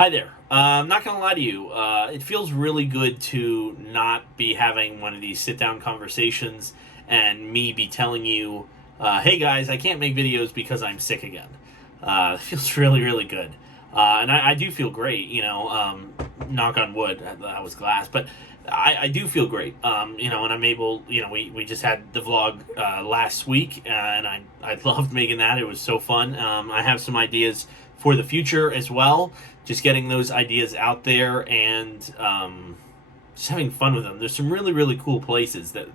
Hi there. I'm not going to lie to you. It feels really good to not be having one of these sit down conversations and me be telling you, hey guys, I can't make videos because I'm sick again. It feels really, really good. And I do feel great, knock on wood, that was glass, but I do feel great, and I'm able, we just had the vlog last week, and I loved making that. It was so fun. I have some ideas for the future as well, just getting those ideas out there and just having fun with them. There's some really, really cool places that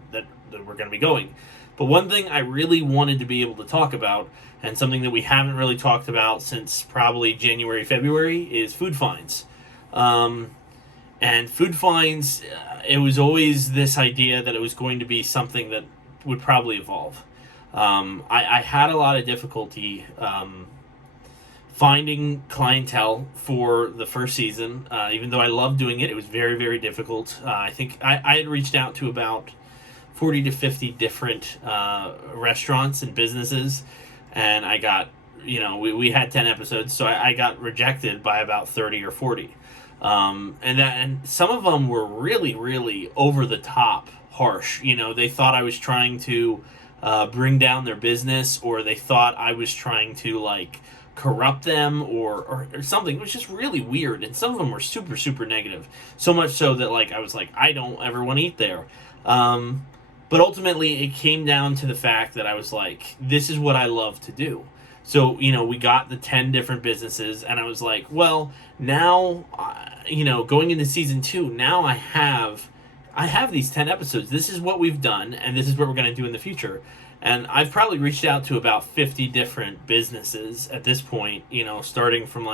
we're going to be going. But one thing I really wanted to be able to talk about, and something that we haven't really talked about since probably January, February, is food finds. And food finds, it was always this idea that it was going to be something that would probably evolve. I had a lot of difficulty finding clientele for the first season. Even though I loved doing it, it was very, very difficult. I think I had reached out to about 40 to 50 different restaurants and businesses, and I got, we had 10 episodes, so I got rejected by about 30 or 40. And some of them were really, really over the top harsh. They thought I was trying to bring down their business, or they thought I was trying to corrupt them or something. It was just really weird, and some of them were super, super negative. So much so that I was like, I don't ever want to eat there. But ultimately, it came down to the fact that I was like, this is what I love to do. So, we got the 10 different businesses, and I was like, well, now, going into season 2, now I have these 10 episodes. This is what we've done, and this is what we're going to do in the future. And I've probably reached out to about 50 different businesses at this point, starting from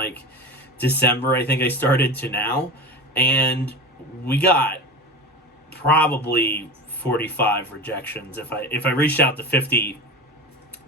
December, I think I started, to now. And we got probably 45 rejections. If I reached out to 50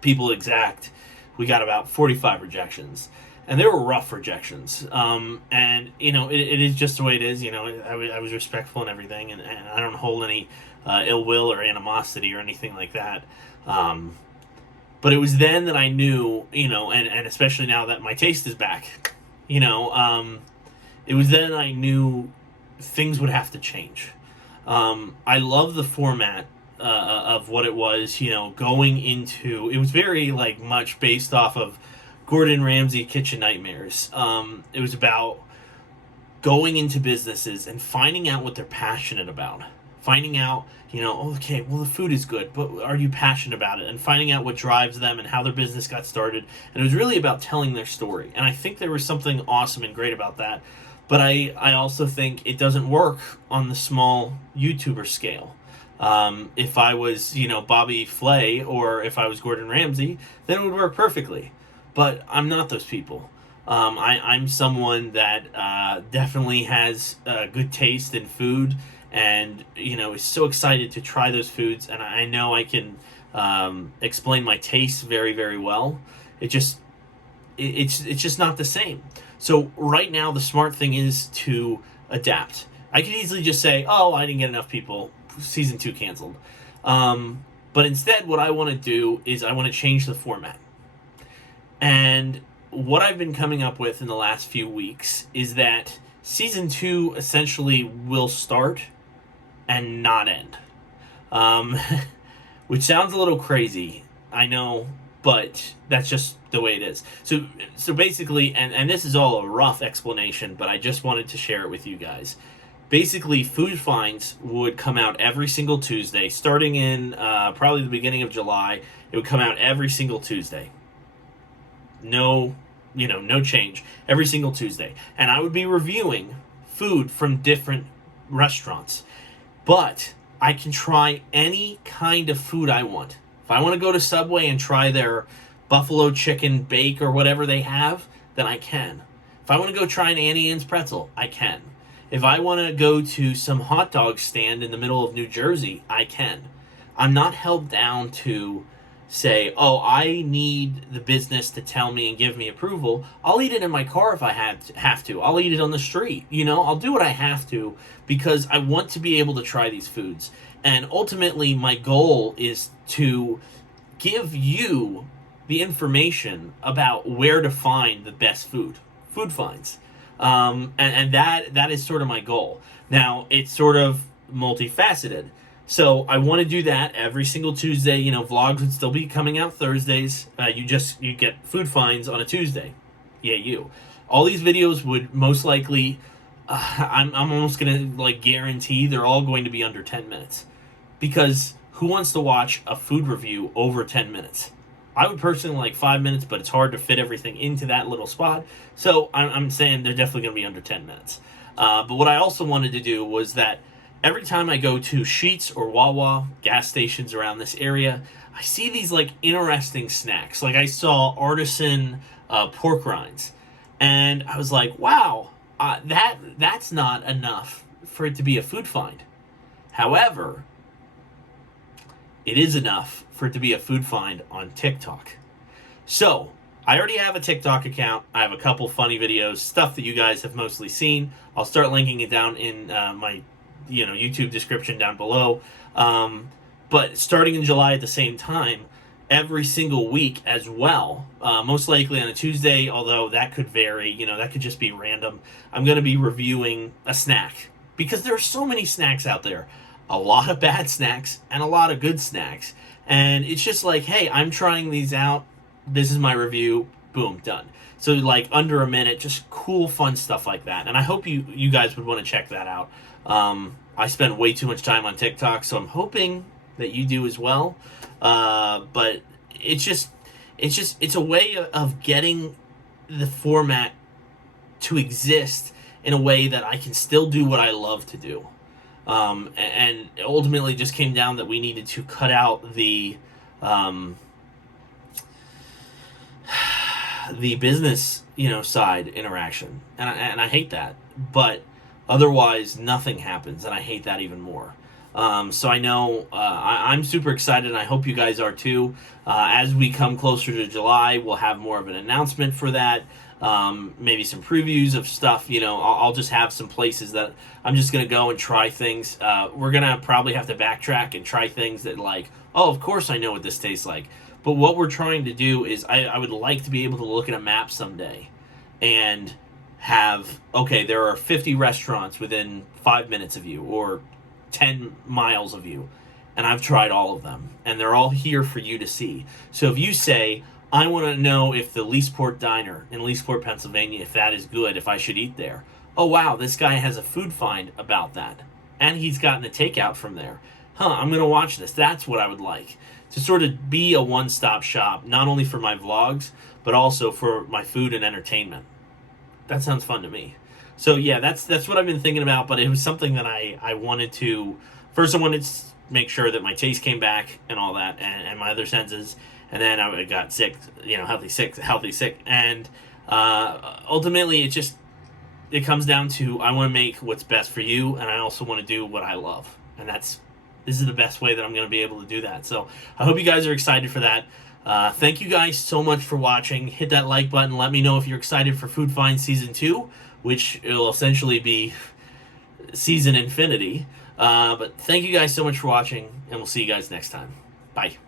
people exact, we got about 45 rejections. And they were rough rejections. And, it is just the way it is. I was respectful and everything, and I don't hold any ill will or animosity or anything like that. But it was then that I knew, and especially now that my taste is back, it was then I knew things would have to change. I love the format of what it was, going into, it was very much based off of Gordon Ramsay Kitchen Nightmares. It was about going into businesses and finding out what they're passionate about. Finding out, okay, well, the food is good, but are you passionate about it? And finding out what drives them and how their business got started. And it was really about telling their story. And I think there was something awesome and great about that. But I also think it doesn't work on the small YouTuber scale. If I was, Bobby Flay, or if I was Gordon Ramsay, then it would work perfectly. But I'm not those people. I'm someone that definitely has good taste in food, and is so excited to try those foods. And I know I can explain my tastes very, very well. It's just not the same. So right now, the smart thing is to adapt. I could easily just say, oh, I didn't get enough people, season 2 canceled. But instead, what I want to do is I want to change the format. And what I've been coming up with in the last few weeks is that season 2 essentially will start and not end. Which sounds a little crazy, I know, but that's just the way it is. So basically, and this is all a rough explanation, but I just wanted to share it with you guys. Basically, Food Finds would come out every single Tuesday, starting in probably the beginning of July. It would come out every single Tuesday. No change. Every single Tuesday. And I would be reviewing food from different restaurants. But I can try any kind of food I want. If I want to go to Subway and try their buffalo chicken bake or whatever they have, then I can. If I want to go try an Annie Ann's pretzel, I can. If I want to go to some hot dog stand in the middle of New Jersey, I can. I'm not held down to say, oh, I need the business to tell me and give me approval. I'll eat it in my car if I have to. I'll eat it on the street. I'll do what I have to because I want to be able to try these foods. And ultimately, my goal is to give you the information about where to find the best food finds. And that is sort of my goal. Now, it's sort of multifaceted. So I want to do that every single Tuesday. You know, vlogs would still be coming out Thursdays. You get food finds on a Tuesday. Yeah, you. All these videos would most likely, I'm almost gonna like guarantee they're all going to be under 10 minutes, because who wants to watch a food review over 10 minutes? I would personally like 5 minutes, but it's hard to fit everything into that little spot. So I'm saying they're definitely going to be under 10 minutes. But what I also wanted to do was that every time I go to Sheetz or Wawa, gas stations around this area, I see these like interesting snacks. Like I saw artisan pork rinds, and I was like, wow, that's not enough for it to be a food find. However, it is enough for it to be a food find on TikTok. So, I already have a TikTok account. I have a couple funny videos, stuff that you guys have mostly seen. I'll start linking it down in my YouTube description down below. But starting in July at the same time, every single week as well, most likely on a Tuesday, although that could vary, that could just be random, I'm going to be reviewing a snack. Because there are so many snacks out there. A lot of bad snacks and a lot of good snacks. And it's just like, hey, I'm trying these out. This is my review. Boom, done. So like under a minute, just cool, fun stuff like that. And I hope you guys would want to check that out. I spend way too much time on TikTok, so I'm hoping that you do as well. But it's a way of getting the format to exist in a way that I can still do what I love to do. And ultimately just came down that we needed to cut out the business, side interaction. And I hate that. But otherwise, nothing happens, and I hate that even more. So I know I'm super excited, and I hope you guys are too. As we come closer to July, we'll have more of an announcement for that. Maybe some previews of stuff. I'll just have some places that I'm just going to go and try things. We're going to probably have to backtrack and try things that of course I know what this tastes like. But what we're trying to do is I would like to be able to look at a map someday and have, okay, there are 50 restaurants within 5 minutes of you or 10 miles of you, and I've tried all of them, and they're all here for you to see. So if you say, I want to know if the Leesport Diner in Leesport, Pennsylvania, if that is good, if I should eat there. Oh, wow, this guy has a food find about that. And he's gotten a takeout from there. I'm going to watch this. That's what I would like. To sort of be a one-stop shop, not only for my vlogs, but also for my food and entertainment. That sounds fun to me. So, yeah, that's what I've been thinking about, but it was something that I wanted to... First, I wanted to make sure that my taste came back and all that, and my other senses... And then I got sick, healthy sick. And ultimately, it comes down to I want to make what's best for you, and I also want to do what I love. And this is the best way that I'm going to be able to do that. So I hope you guys are excited for that. Thank you guys so much for watching. Hit that like button. Let me know if you're excited for Food Find Season 2, which will essentially be Season Infinity. But thank you guys so much for watching, and we'll see you guys next time. Bye.